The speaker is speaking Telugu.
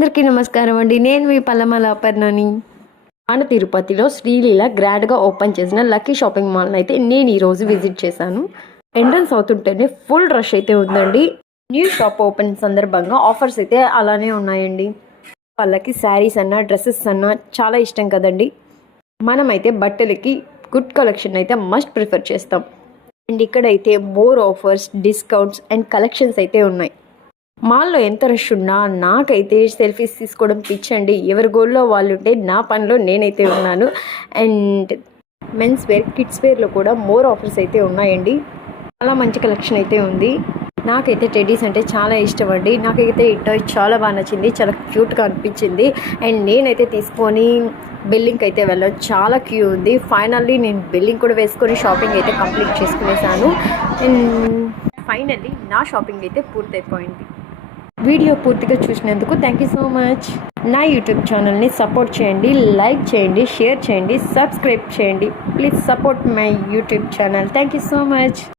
అందరికీ నమస్కారం అండి. నేను మీ పల్లమల అపర్ణని. మన తిరుపతిలో శ్రీలీల గ్రాండ్గా ఓపెన్ చేసిన లక్కీ షాపింగ్ మాల్ని అయితే నేను ఈరోజు విజిట్ చేశాను. ఎంట్రన్స్ అవుతుంటేనే ఫుల్ రష్ అయితే ఉందండి. న్యూ షాప్ ఓపెన్ సందర్భంగా ఆఫర్స్ అయితే అలానే ఉన్నాయండి. వాళ్ళకి శారీస్ అన్నా డ్రెస్సెస్ అన్నా చాలా ఇష్టం కదండి. మనమైతే బట్టలకి గుడ్ కలెక్షన్ అయితే మస్ట్ ప్రిఫర్ చేస్తాం. అండ్ ఇక్కడైతే more offers, discounts and collections అయితే ఉన్నాయి. మాల్లో ఎంత రష్ ఉన్నా నాకైతే సెల్ఫీస్ తీసుకోవడం పిచ్చండి. ఎవరి గోల్లో వాళ్ళు ఉంటే నా పనిలో నేనైతే ఉన్నాను. అండ్ మెన్స్ వేర్, కిడ్స్ వేర్లో కూడా మోర్ ఆఫర్స్ అయితే ఉన్నాయండి. చాలా మంచి కలెక్షన్ అయితే ఉంది. నాకైతే టెడ్డీస్ అంటే చాలా ఇష్టం అండి. నాకైతే ఈ టాయ్ చాలా బాగా నచ్చింది, చాలా క్యూట్గా అనిపించింది. అండ్ నేనైతే తీసుకొని బిల్లింగ్కి అయితే వెళ్ళాను. చాలా క్యూ ఉంది. ఫైనల్లీ నేను బిల్లింగ్ కూడా వేసుకొని షాపింగ్ అయితే కంప్లీట్ చేసుకునేసాను. అండ్ ఫైనల్లీ నా షాపింగ్ అయితే పూర్తయిపోయింది. వీడియో పూర్తిగా చూసినందుకు థ్యాంక్ యూ సో మచ్. నా యూట్యూబ్ ఛానల్ని సపోర్ట్ చేయండి, లైక్ చేయండి, షేర్ చేయండి, సబ్స్క్రైబ్ చేయండి. Please support my YouTube channel. Thank you so much.